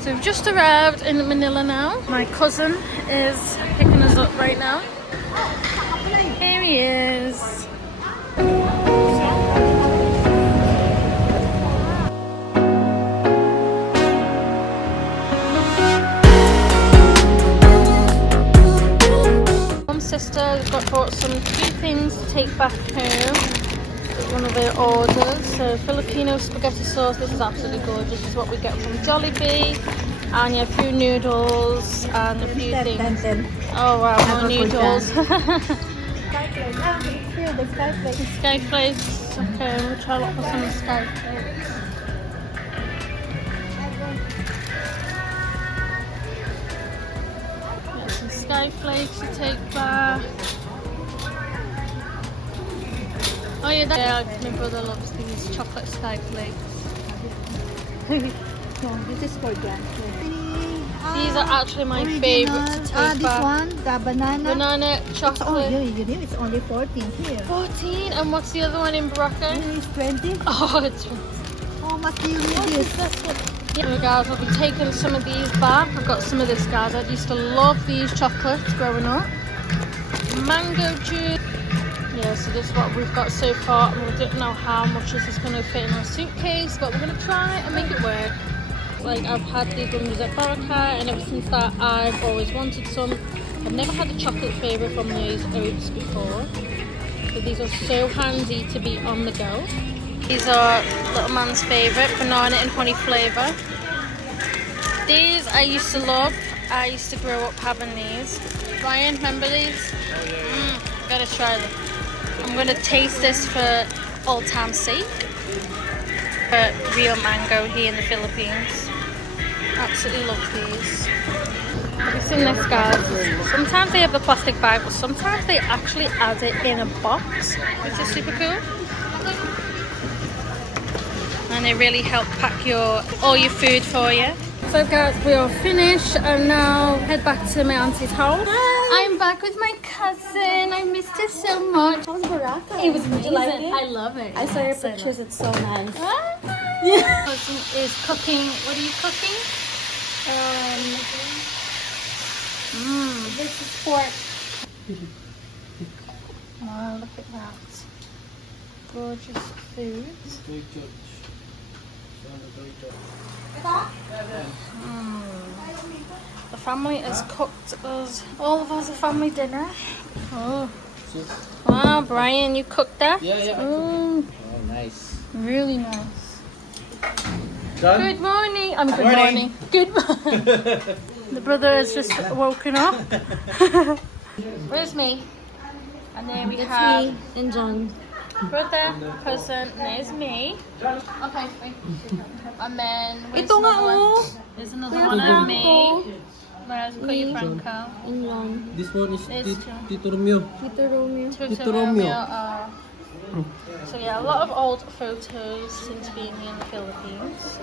So we've just arrived in Manila now. My cousin is picking us up right now. Here he is. Mum's sister has bought some few things to take back home. One of their orders. So Filipino spaghetti sauce. This is absolutely gorgeous. This is what we get from Jollibee. And yeah, a few noodles and a few things. Oh wow, more noodles. Sky flakes. Okay, we'll try to look for some sky flakes. Got some sky flakes to take back. Oh yeah, my brother loves these chocolate sky flakes. No, this is for grandkids. These are actually my favorite to take this back. one, the banana. Banana chocolate. It's only 14 here. 14, and what's the other one in Morocco? It's 20. Oh, it's How much do you need this? yeah, guys, I'll be taking some of these back. I've got some of this, guys. I used to love these chocolates growing up. Mango juice. Yeah, so this is what we've got so far. We don't know how much this is going to fit in our suitcase, but we're going to try and make it work. Like, I've had these gummies at Baraka, and ever since that, I've always wanted some. I've never had a chocolate flavour from those oats before. So these are so handy to be on the go. These are little man's favourite, banana and honey flavour. These I used to love. I used to grow up having these. Ryan, remember these? Gotta try them. I'm gonna taste this for old time's sake. Real mango here in the Philippines. Absolutely love these. Have you seen this, guys? Sometimes they have the plastic bag, but sometimes they actually add it in a box, which is super cool. And they really help pack all your food for you. So guys, we are finished and now head back to my auntie's house. Hi. I'm back with my cousin. I missed her so much. How's Baraka? It was amazing. Did you like it? I love it. I saw your pictures. It's so nice. Yeah. Cousin is cooking. What are you cooking? This is pork. Wow, look at that. Gorgeous food. The family has cooked us, all of us, a family dinner. Oh, wow, Brian, you cooked that? Yeah. Oh, Nice. really nice. Done? Good morning. Good morning. Good morning. The brother has just woken up. Where's me? And then we have me and John. brother, cousin, there's me. Okay, wait. And then where's Ito nga, another one? oh. There's another one of me. Where's Kuya Franco? And John. This one is There's two. Tito Romeo. Tito Romeo. Tito Romeo. So yeah, a lot of old photos since being here in the Philippines.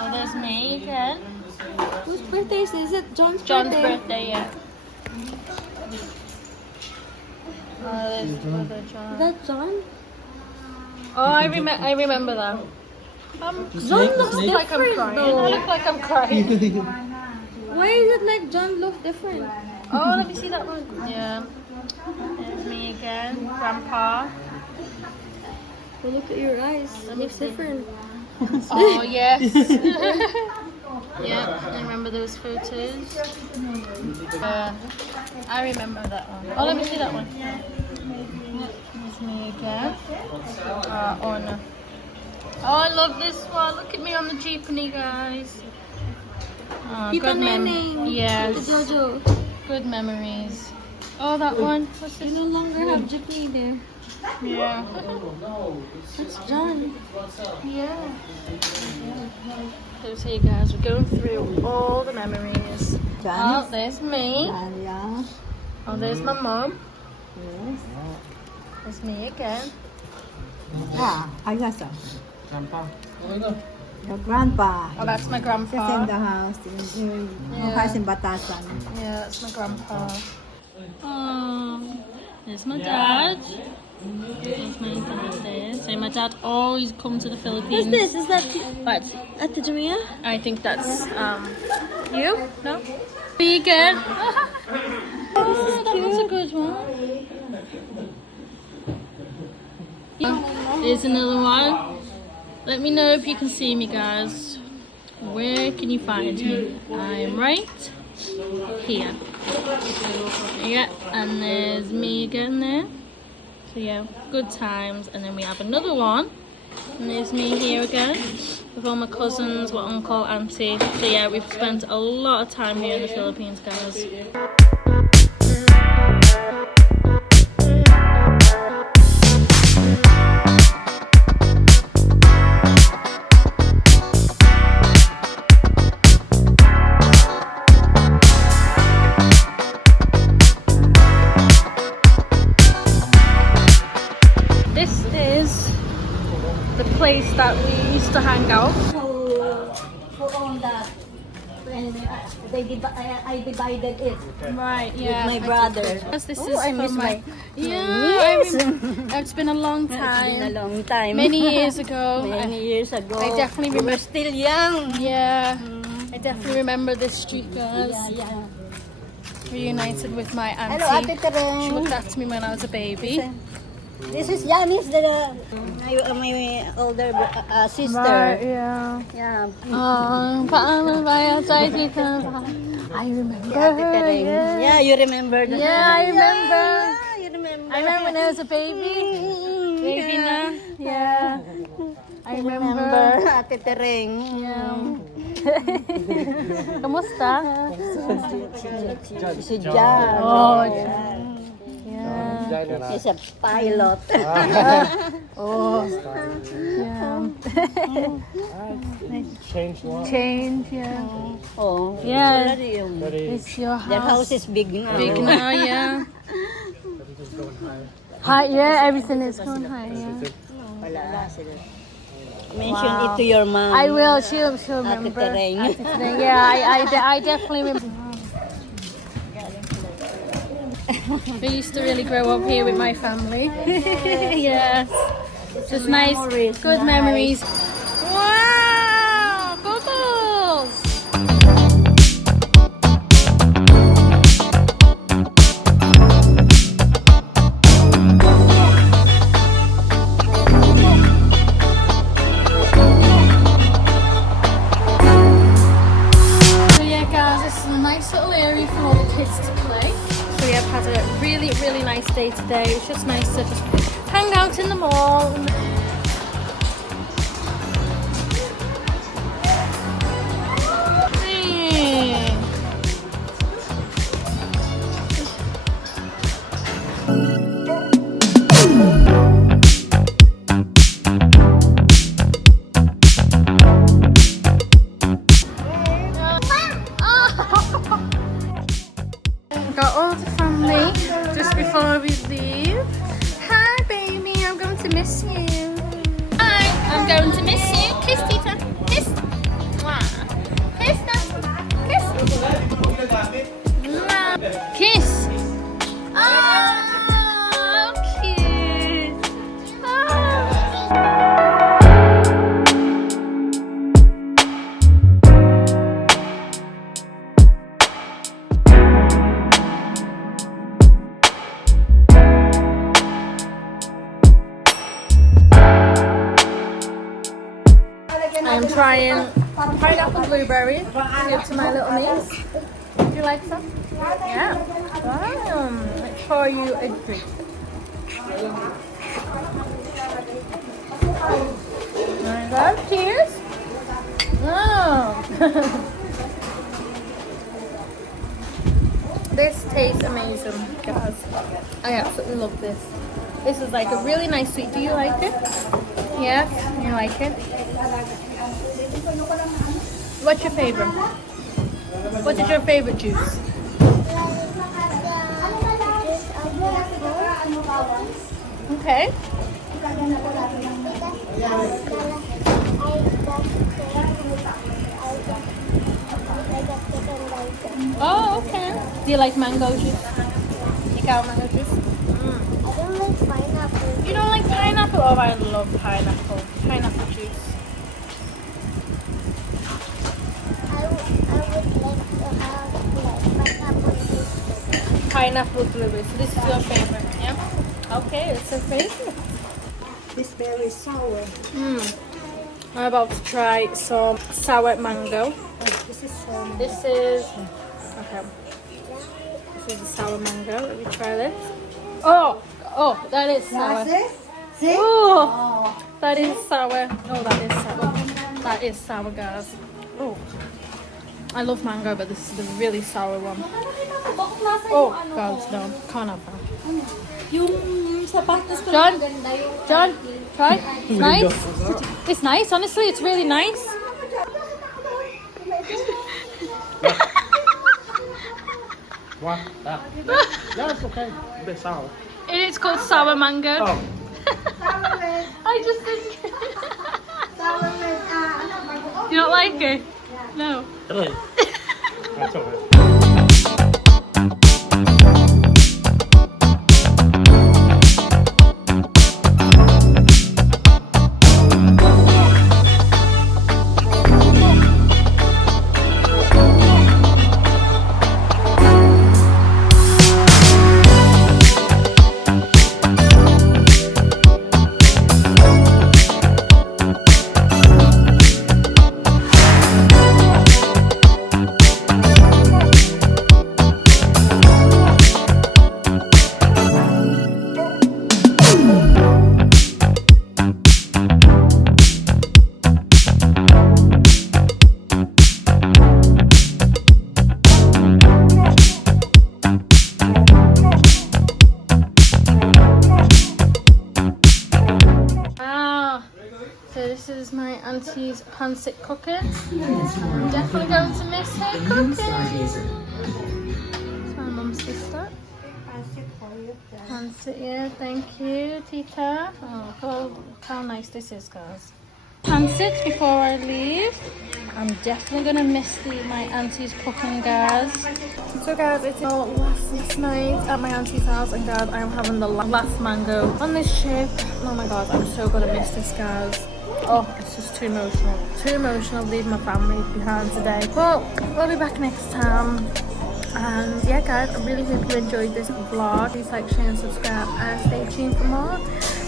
Oh, there's me again. Whose birthday is it? John's birthday, yeah. Oh, there's brother John. Is that John? Oh, I remember that. John looks I look like I'm different crying. though. I look like I'm crying. Why is it like John looks different? Oh, let me see that one. Yeah. There's me again. Grandpa. Oh, look at your eyes. It looks different. Oh, yes. Yeah, I remember those photos. I remember that one. Oh, let me see that one. There's me again. Oh, no. Oh, I love this one. Look at me on the jeepney, guys. Oh, Tita good Neneng. Yes. Tita Jojo. Good memories. Oh, that one. What's You this? no longer have jeepney there. Yeah. That's John. Yeah. So you guys, we're going through all the memories. John. Oh, there's me. Yeah. Oh, there's my mom. Yes. There's me again. Ah, ayasa. Grandpa. Your grandpa. Oh, that's my Just in grandpa. the house. Yeah. House in Batasan. Yeah, that's my grandpa. Oh, There's my dad. There's my dad there. So my dad always come to the Philippines. Who's this? Is that But Ate Maria? I think that's you? No? Vegan. Oh, that was a good one. Here's another one. Let me know if you can see me, guys. Where can you find me? I'm right here. Yeah, and there's me again there. So yeah, good times. And then we have another one. And there's me here again with all my cousins, my uncle, auntie. So yeah, we've spent a lot of time here in the Philippines, guys. This is the place that we used to hang out. Who owned that? When I divided it Right, with yeah. my brother. This is I miss from my yeah. Yes. It's been a long It's been a time. long time. Many years ago. Many years ago. I definitely we were remember. still young. Yeah, I definitely remember this street, guys. Yeah. Reunited with my auntie. Hello, Ate Tereng. She looked after me when I was a baby. This is Janice, my older sister. Right, yeah. Yeah. Paano ba tayo dito? I remember Ate her, Tereng. yeah. Yeah, you remember that? Yeah, I remember. Yeah, you remember. I remember when I was a baby. Baby yeah. na. Yeah. I remember. Ate Tereng. Yeah. Kamusta? Si Jan. Oh, yeah. Yeah. He's a pilot. Oh. Yeah. Change one. Change, yeah. Oh. Yeah. Ready. It's your house. Their house is big now. Big now, yeah. High, yeah, everything is going high, yeah. Wala sila. Mention it to your mom. I will, she'll Ate remember. Tereng. Ate Tereng. Yeah, I definitely remember. We used to really grow up here with my family. Yes. Just nice, memories, good nice. memories. Wow! Bubbles! So yeah guys, this is a nice little area for all the kids to play. So yeah, I've had a really, really nice day today. It was just nice to just hang out in the mall. Got all the family just before we leave. Hi baby, I'm going to miss you. Hi, I'm going to miss you. Kiss Tita. Kiss. Mwah. Kiss them. Kiss. Mwah. Kiss. Oh, cute. Oh. I'm trying pineapple blueberry. Give to my little niece. Would you like some? Yeah. Let's pour you a drink. There you go. Cheers. Oh. This tastes amazing, guys. I absolutely love this. This is like a really nice sweet. Do you like it? Yeah, you like it? What's your favorite? What is your favorite juice? Okay. Oh, okay. Do you like mango juice? Ikaw, mango juice? You don't like pineapple? Oh, I love pineapple. Pineapple juice. I would like to have like pineapple juice. Pineapple blueberry. So this is your favorite, yeah? Okay, it's your favorite. It's very sour. I'm about to try some sour mango. This is sour. This is okay. This is the sour mango. Let me try this. Oh, that is sour. See? Oh, that is sour. Oh, that is sour. That is sour, guys. Oh, I love mango, but this is the really sour one. Oh, God, no, can't have that. Yung sapatos ko John? maganda yung John, try. It's nice. It's nice, honestly. It's really nice. What? That's okay. A bit sour. It's called sour mango. Oh. I just didn't. sour with You don't like it? No. Really? That's alright. This is my auntie's pancit cooking. I'm definitely going to miss her cooking. It's my mum's sister. Pancit, yeah, thank you, Tita. Oh, how nice this is, guys. Pancit before I leave. I'm definitely gonna miss my auntie's cooking, guys. So guys, it's our last night at my auntie's house, and guys, I'm having the last mango on this trip. Oh my god, I'm so gonna miss this, guys. Oh, it's just too emotional. Too emotional leaving my family behind today. But we'll be back next time. And yeah, guys, I really hope you enjoyed this vlog. Please like, share, and subscribe, and stay tuned for more.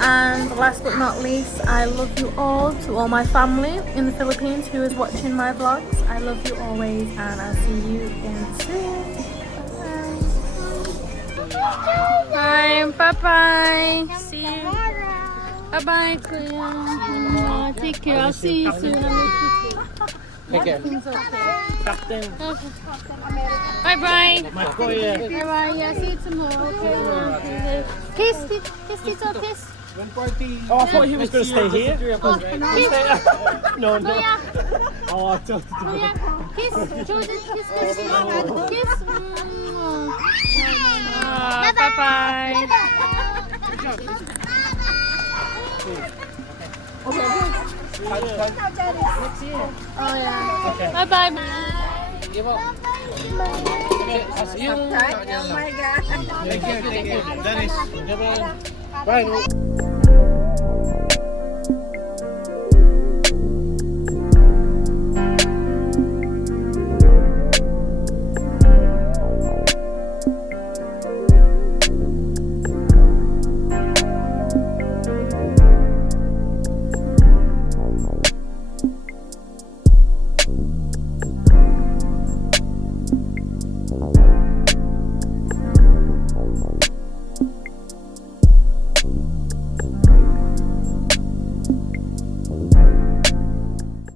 And last but not least, I love you all, to all my family in the Philippines who is watching my vlogs. I love you always, and I'll see you again soon. Bye. Bye. Bye. See you. Bye-bye, Kuya. Take care. I'll see you soon. Take care. Okay. Captain. Bye-bye. My Kuya. Bye-bye. Yeah, see you tomorrow. Kiss, Tito, kiss. Oh, I thought he was going to stay here. No, no. Kuya. Oh, I thought Kuya. Kiss. Jordan, kiss. Bye-bye. Oh, yeah. Okay. Bye-bye. Give up. Okay, I'll see you. Oh my god. Thank you. Dennis. Bye.